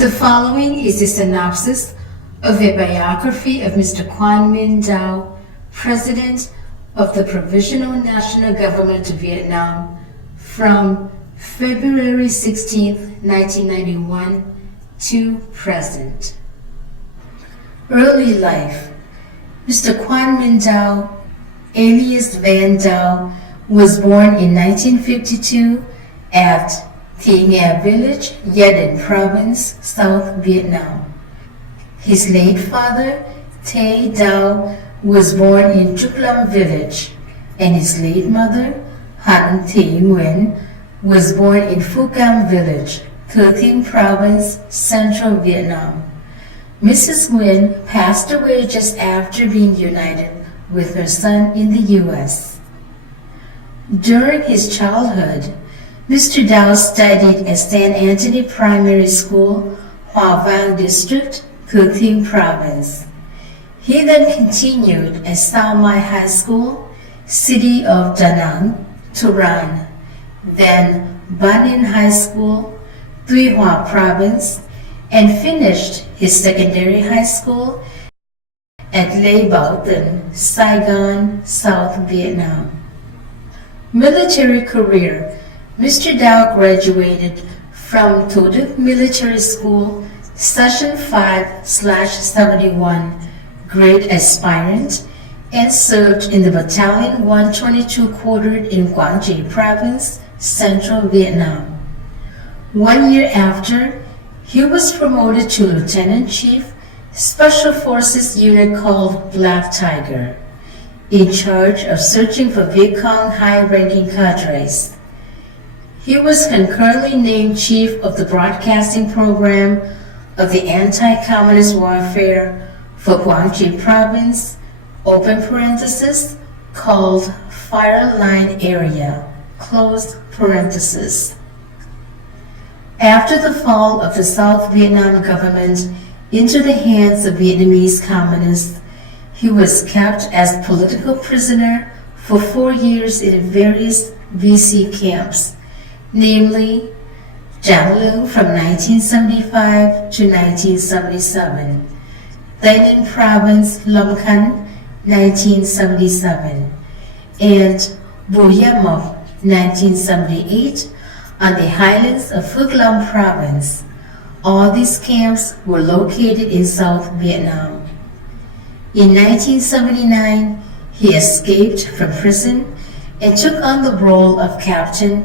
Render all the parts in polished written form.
The following is a synopsis of a biography of Mr. Quang Minh Dao, President of the Provisional National Government of Vietnam from February 16, 1991 to present. Early life. Mr. Quang Minh Dao, alias Van Dao, was born in 1952 at Thị Nghè Village, Gia Đình Province, South Vietnam. His late father, Tay Dao, was born in Trúc Lâm Village, and his late mother, Han Thị Nguyen, was born in Phu Cam Village, Thừa Thiên Province, Central Vietnam. Mrs. Nguyen passed away just after being united with her son in the U.S. During his childhood, Mr. Dao studied at St. Anthony Primary School, Hoa Vang District, Thừa Thiên Province. He then continued at Sao Mai High School, City of Da Nang, Turan, then Ban Ninh High School, Tuy Hoa Province, and finished his secondary high school at Lê Bảo Tần, Saigon, South Vietnam. Military career. Mr. Dao graduated from Thủ Đức Military School, Session 5/71, grade aspirant, and served in the Battalion 122 quartered in Quảng Trị Province, Central Vietnam. 1 year after, he was promoted to Lieutenant Chief, Special Forces unit called Black Tiger, in charge of searching for Viet Cong high-ranking cadres. He was concurrently named Chief of the Broadcasting Program of the Anti-Communist Warfare for Quảng Trị Province, open parenthesis, called Fire Line Area, closed parenthesis. After the fall of the South Vietnam government into the hands of Vietnamese communists, he was kept as political prisoner for 4 years in various VC camps, namely Giang Lương from 1975 to 1977, Tây Ninh Province, Long Khánh, 1977, and Bù Gia Mộc, 1978, on the highlands of Phuoc Long Province. All these camps were located in South Vietnam. In 1979, he escaped from prison and took on the role of captain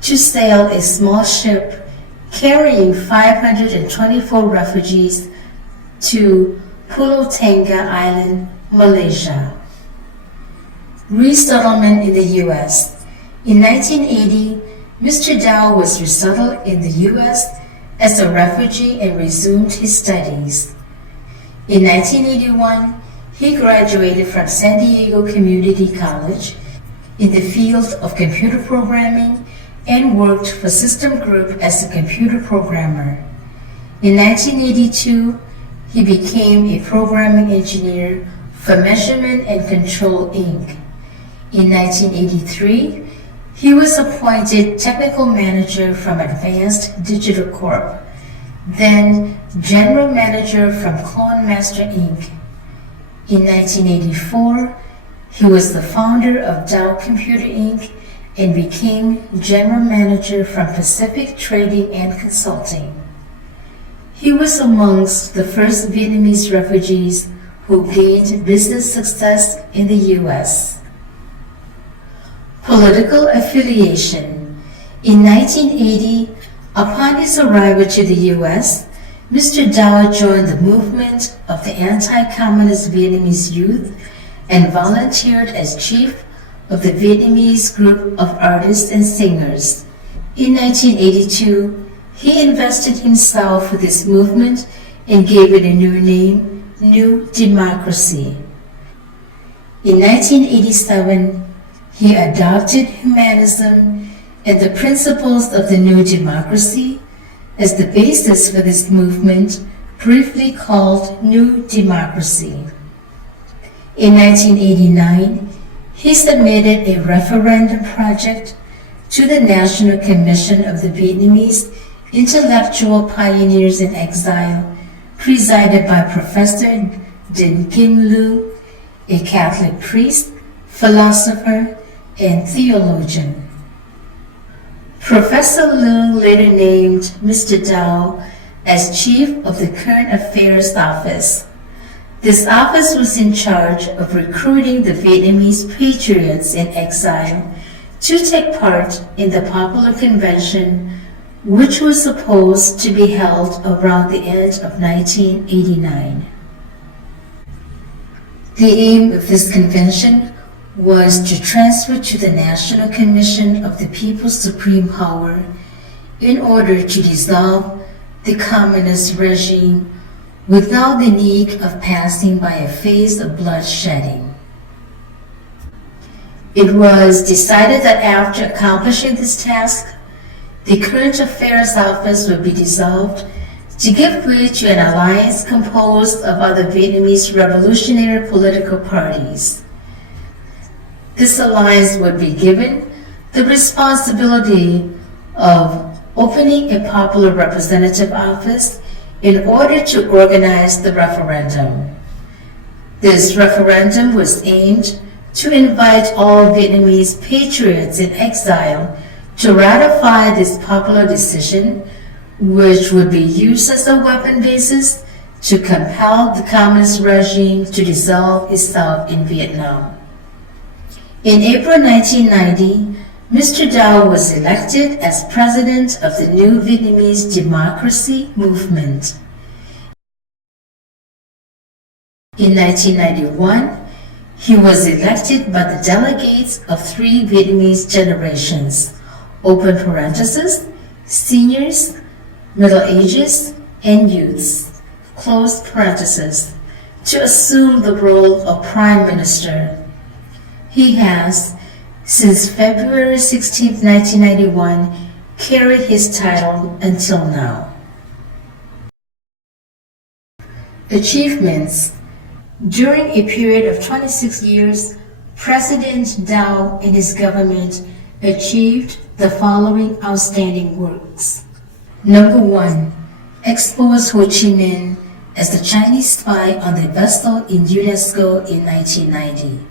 to sail a small ship carrying 524 refugees to Pulau Tengah Island, Malaysia. Resettlement in the U.S. In 1980, Mr. Dao was resettled in the U.S. as a refugee and resumed his studies. In 1981, he graduated from San Diego Community College in the field of computer programming and worked for System Group as a computer programmer. In 1982, he became a programming engineer for Measurement and Control Inc. In 1983, he was appointed technical manager from Advanced Digital Corp., then general manager from Clone Master Inc. In 1984, he was the founder of Dow Computer Inc. and became general manager from Pacific Trading and Consulting. He was amongst the first Vietnamese refugees who gained business success in the U.S. Political affiliation. In 1980, upon his arrival to the U.S., Mr. Dao joined the movement of the anti-communist Vietnamese youth and volunteered as chief of the Vietnamese group of artists and singers. In 1982, he invested himself with this movement and gave it a new name, New Democracy. In 1987, he adopted humanism and the principles of the New Democracy as the basis for this movement, briefly called New Democracy. In 1989, he submitted a referendum project to the National Commission of the Vietnamese Intellectual Pioneers in Exile, presided by Professor Din Kim Lu, a Catholic priest, philosopher, and theologian. Professor Leung later named Mr. Dao as chief of the Current Affairs Office. This office was in charge of recruiting the Vietnamese patriots in exile to take part in the popular convention, which was supposed to be held around the end of 1989. The aim of this convention was to transfer to the National Commission of the People's Supreme Power in order to dissolve the communist regime without the need of passing by a phase of bloodshedding. It was decided that after accomplishing this task, the Current Affairs Office would be dissolved to give way to an alliance composed of other Vietnamese revolutionary political parties. This alliance would be given the responsibility of opening a popular representative office in order to organize the referendum. This referendum was aimed to invite all Vietnamese patriots in exile to ratify this popular decision, which would be used as a weapon basis to compel the communist regime to dissolve itself in Vietnam. In April 1990, Mr. Dao was elected as president of the new Vietnamese democracy movement. In 1991, he was elected by the delegates of 3 Vietnamese generations, open parenthesis, seniors, middle ages, and youths, close parenthesis, to assume the role of Prime Minister. He has, since February 16, 1991, carried his title until now. Achievements. During a period of 26 years, President Dao and his government achieved the following outstanding works. Number 1. Expose Ho Chi Minh as the Chinese spy on the vessel in UNESCO in 1990.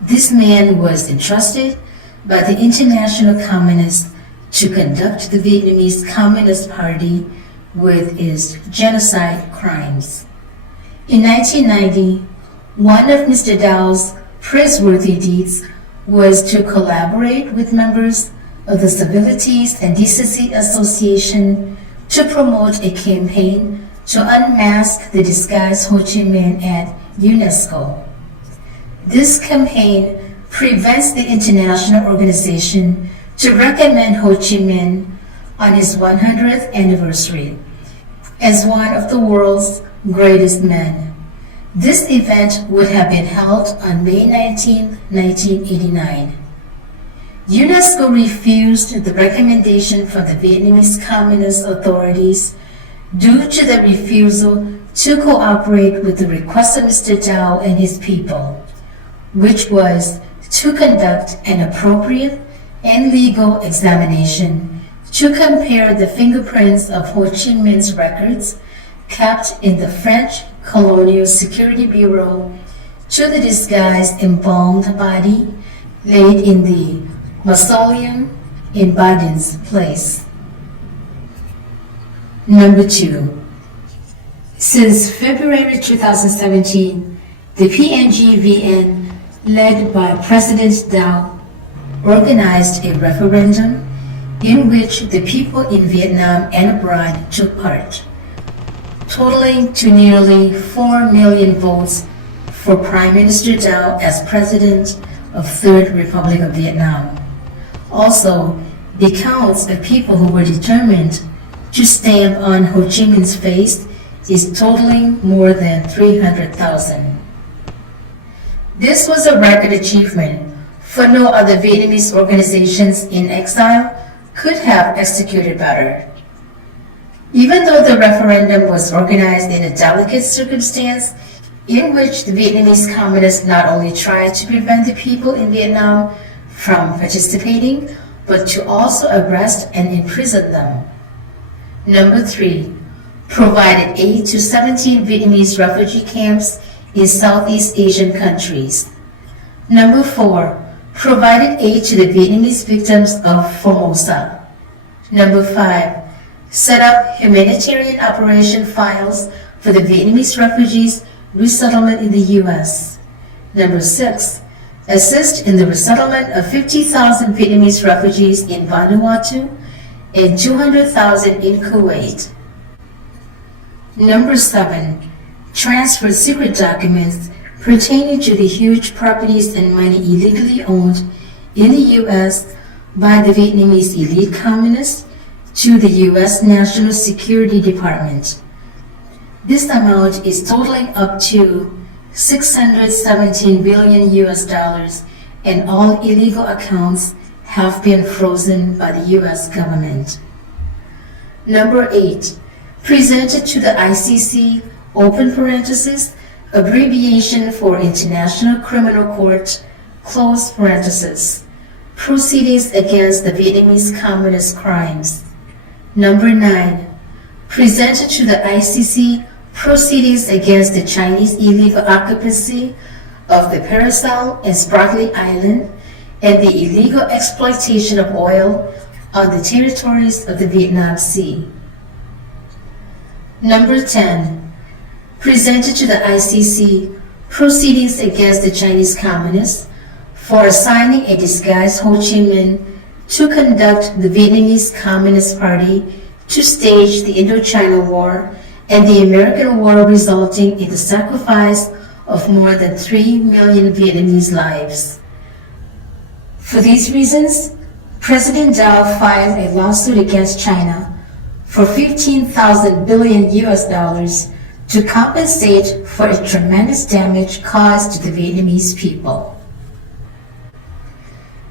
This man was entrusted by the International Communists to conduct the Vietnamese Communist Party with its genocide crimes. In 1990, one of Mr. Dao's praiseworthy deeds was to collaborate with members of the Civilities and Decency Association to promote a campaign to unmask the disguised Ho Chi Minh at UNESCO. This campaign prevents the international organization to recommend Ho Chi Minh on his 100th anniversary as one of the world's greatest men. This event would have been held on May 19, 1989. UNESCO refused the recommendation from the Vietnamese Communist authorities due to the refusal to cooperate with the request of Mr. Dao and his people, which was to conduct an appropriate and legal examination to compare the fingerprints of Ho Chi Minh's records kept in the French Colonial Security Bureau to the disguised embalmed body laid in the mausoleum in Badin's place. Number 2. Since February 2017, the PNG-VN, led by President Dao, organized a referendum in which the people in Vietnam and abroad took part, totaling to nearly 4 million votes for Prime Minister Dao as President of Third Republic of Vietnam. Also, the counts of people who were determined to stamp on Ho Chi Minh's face is totaling more than 300,000. This was a record achievement, for no other Vietnamese organizations in exile could have executed better. Even though the referendum was organized in a delicate circumstance in which the Vietnamese Communists not only tried to prevent the people in Vietnam from participating, but to also arrest and imprison them. Number 3, provided aid to 17 Vietnamese refugee camps in Southeast Asian countries. Number 4, provided aid to the Vietnamese victims of Formosa. Number 5, set up humanitarian operation files for the Vietnamese refugees resettlement in the U.S. Number 6, assist in the resettlement of 50,000 Vietnamese refugees in Vanuatu and 200,000 in Kuwait. Number 7, transfer secret documents pertaining to the huge properties and money illegally owned in the U.S. by the Vietnamese elite communists to the U.S. National Security Department. This amount is totaling up to $617 billion US, and all illegal accounts have been frozen by the U.S. government. Number 8, presented to the ICC, open parenthesis, abbreviation for International Criminal Court, close parenthesis, proceedings against the Vietnamese communist crimes. Number 9, presented to the ICC, proceedings against the Chinese illegal occupancy of the Paracel and Spratly Island and the illegal exploitation of oil on the territories of the Vietnam Sea. Number 10, presented to the ICC, proceedings against the Chinese communists for assigning a disguised Ho Chi Minh to conduct the Vietnamese Communist Party to stage the Indochina War and the American War, resulting in the sacrifice of more than 3 million Vietnamese lives. For these reasons, President Dow filed a lawsuit against China for $15,000 billion US to compensate for the tremendous damage caused to the Vietnamese people.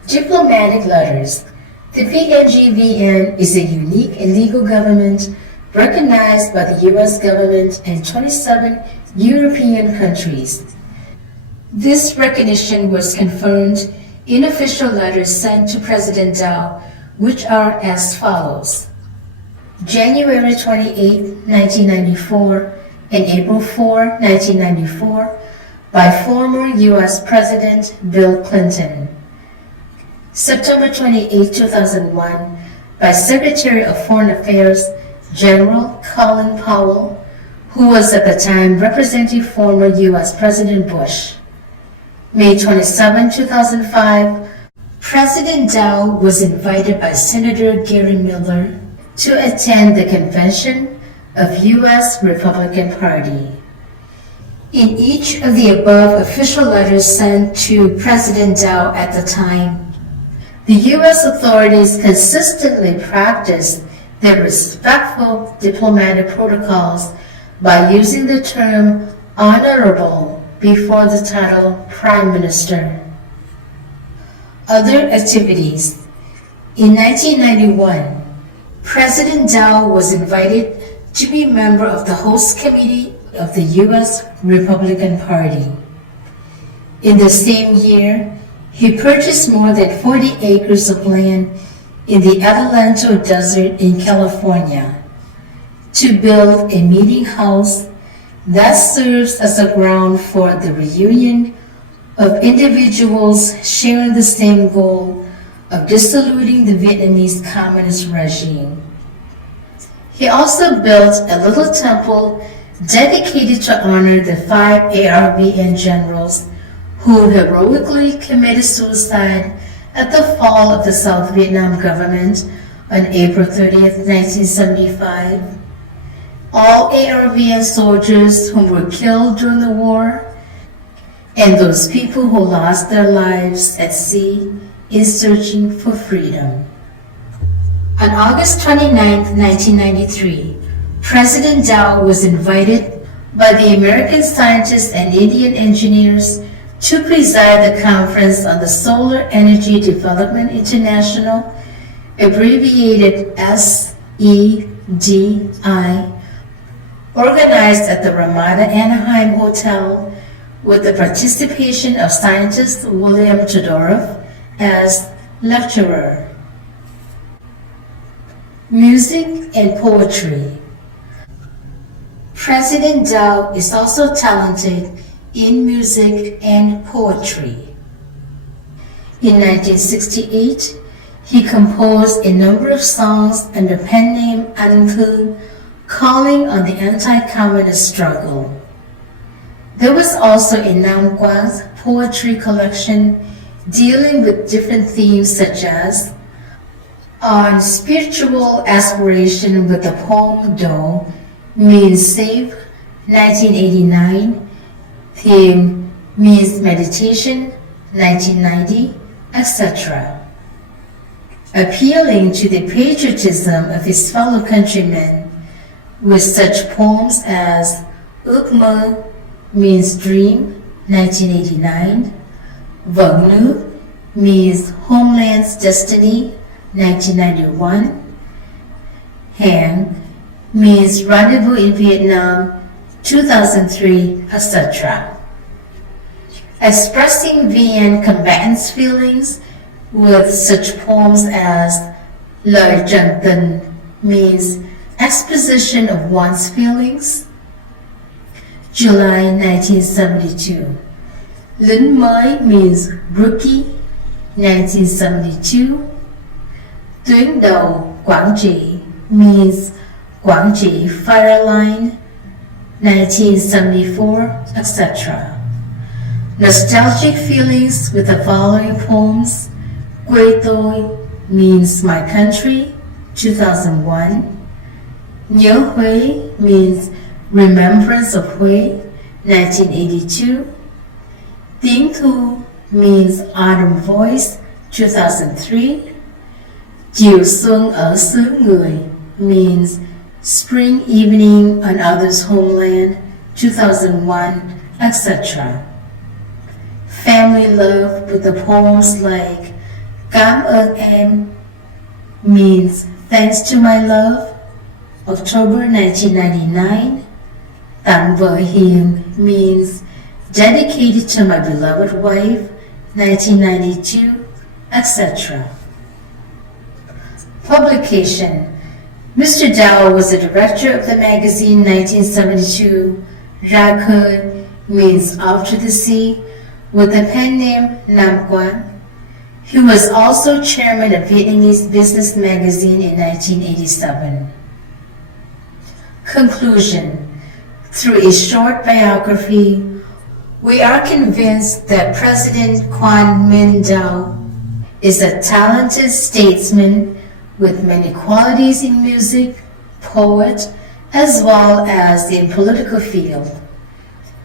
Diplomatic letters. The VNGVN is a unique and legal government recognized by the U.S. government and 27 European countries. This recognition was confirmed in official letters sent to President Dow, which are as follows. January 28, 1994 and April 4, 1994 by former U.S. President Bill Clinton. September 28, 2001 by Secretary of Foreign Affairs General Colin Powell, who was at the time representing former U.S. President Bush. May 27, 2005, President Dow was invited by Senator Gary Miller to attend the convention of U.S. Republican Party. In each of the above official letters sent to President Dow at the time, the U.S. authorities consistently practiced their respectful diplomatic protocols by using the term honorable before the title Prime Minister. Other activities. In 1991, President Dow was invited to be member of the host committee of the U.S. Republican Party. In the same year, he purchased more than 40 acres of land in the Adelanto Desert in California to build a meeting house that serves as a ground for the reunion of individuals sharing the same goal of disiluding the Vietnamese communist regime. He also built a little temple dedicated to honor the 5 ARVN generals who heroically committed suicide at the fall of the South Vietnam government on April 30th, 1975. All ARVN soldiers whom were killed during the war, and those people who lost their lives at sea in searching for freedom. On August 29, 1993, President Dow was invited by the American scientists and Indian engineers to preside the Conference on the Solar Energy Development International, abbreviated SEDI, organized at the Ramada Anaheim Hotel with the participation of scientist William Todorov as lecturer. Music and poetry. President Dow is also talented in music and poetry. In 1968, he composed a number of songs under pen name Anh Thư, calling on the anti-communist struggle. There was also a Nam Quang poetry collection dealing with different themes such as on spiritual aspiration with the poem Do means save, 1989, theme means meditation, 1990, etc. Appealing to the patriotism of his fellow countrymen with such poems as Ước mơ means dream, 1989, Vọng nước means homeland's destiny, 1991, Hẹn means rendezvous in Vietnam, 2003, etc. Expressing VN combatants' feelings with such poems as Lời Trần Tình means exposition of one's feelings, July 1972. Lính mới means rookie, 1972. Tuyến đầu Quảng Trị means Quảng Trị Fire Line, 1974, etc. Nostalgic feelings with the following poems. Quê tôi means my country, 2001. Nhớ Huế means remembrance of Huế, 1982. Tiếng thu means autumn voice, 2003. Chiều xuân ở xứ người means spring evening on others' homeland, 2001, etc. Family love with the poems like Cảm ơn em means thanks to my love, October 1999. Tặng vợ hiền means dedicated to my beloved wife, 1992, etc. Publication. Mr. Dow was the director of the magazine 1972. Ra khơi means off to the sea, with the pen name Nam Quang. He was also chairman of Vietnamese Business Magazine in 1987. Conclusion. Through a short biography, we are convinced that President Quang Minh Dow is a talented statesman with many qualities in music, poet, as well as in political field.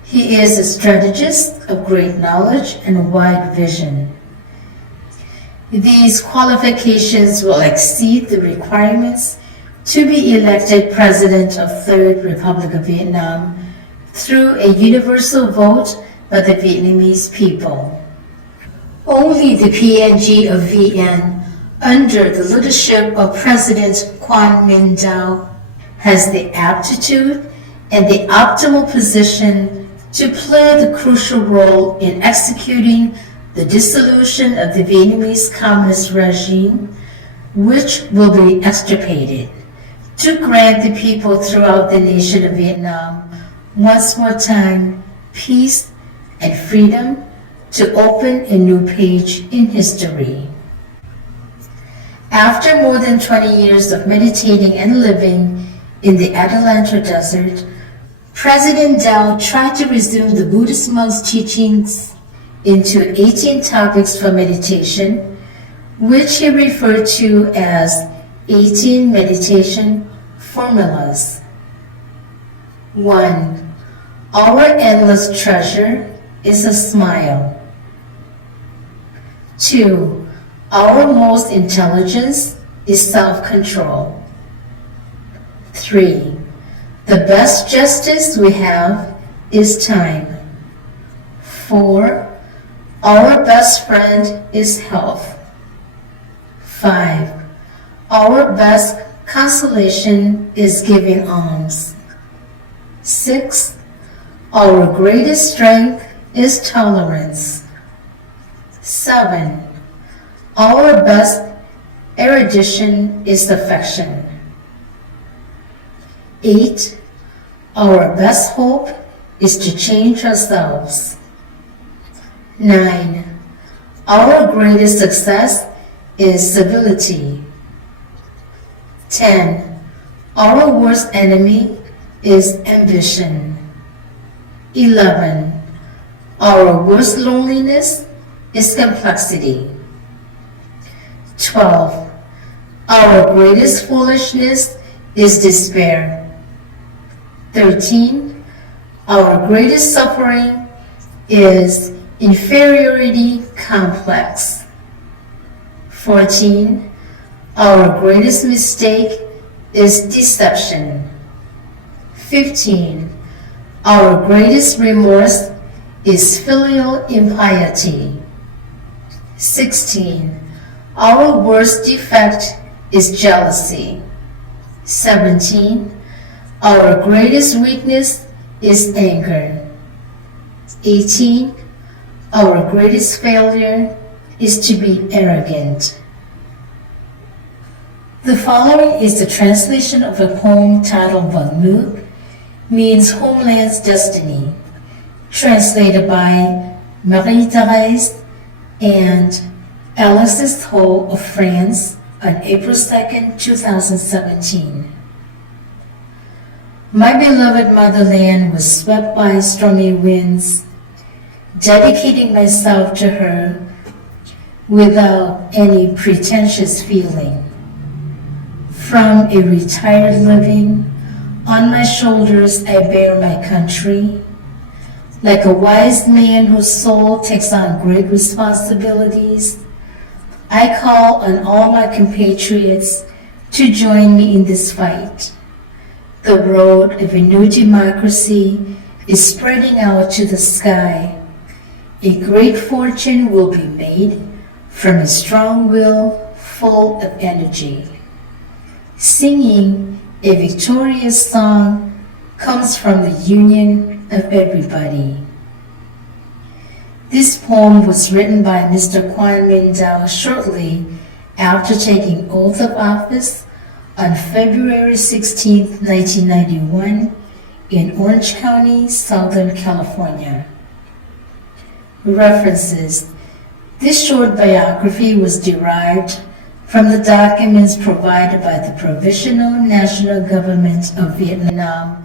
He is a strategist of great knowledge and wide vision. These qualifications will exceed the requirements to be elected President of Third Republic of Vietnam through a universal vote by the Vietnamese people. Only the PNG of VN, under the leadership of President Quang Minh Dow, has the aptitude and the optimal position to play the crucial role in executing the dissolution of the Vietnamese Communist regime, which will be extirpated, to grant the people throughout the nation of Vietnam once more time peace and freedom, to open a new page in history. After more than 20 years of meditating and living in the Adelanto Desert, President Dow tried to resume the Buddhist monk's teachings into 18 topics for meditation, which he referred to as 18 meditation formulas. 1. Our endless treasure is a smile. 2. Our most intelligence is self-control. 3. The best justice we have is time. 4. Our best friend is health. 5. Our best consolation is giving alms. 6. Our greatest strength is tolerance. 7. Our best erudition is affection. 8. Our best hope is to change ourselves. 9. Our greatest success is civility. 10. Our worst enemy is ambition. 11. Our worst loneliness is complexity. 12. Our greatest foolishness is despair. 13. Our greatest suffering is inferiority complex. 14. Our greatest mistake is deception. 15. Our greatest remorse is filial impiety. 16. Our worst defect is jealousy. 17. Our greatest weakness is anger. 18. Our greatest failure is to be arrogant. The following is the translation of a poem titled Vanu, means Homeland's Destiny, translated by Marie-Thérèse and Alexis Ho of France on April 2nd, 2017. My beloved motherland was swept by stormy winds, dedicating myself to her without any pretentious feeling. From a retired living, on my shoulders I bear my country. Like a wise man whose soul takes on great responsibilities, I call on all my compatriots to join me in this fight. The road of a new democracy is spreading out to the sky. A great fortune will be made from a strong will full of energy. Singing a victorious song comes from the union of everybody. This poem was written by Mr. QUAN Min shortly after taking oath of office on February 16, 1991, in Orange County, Southern California. References. This short biography was derived from the documents provided by the Provisional National Government of Vietnam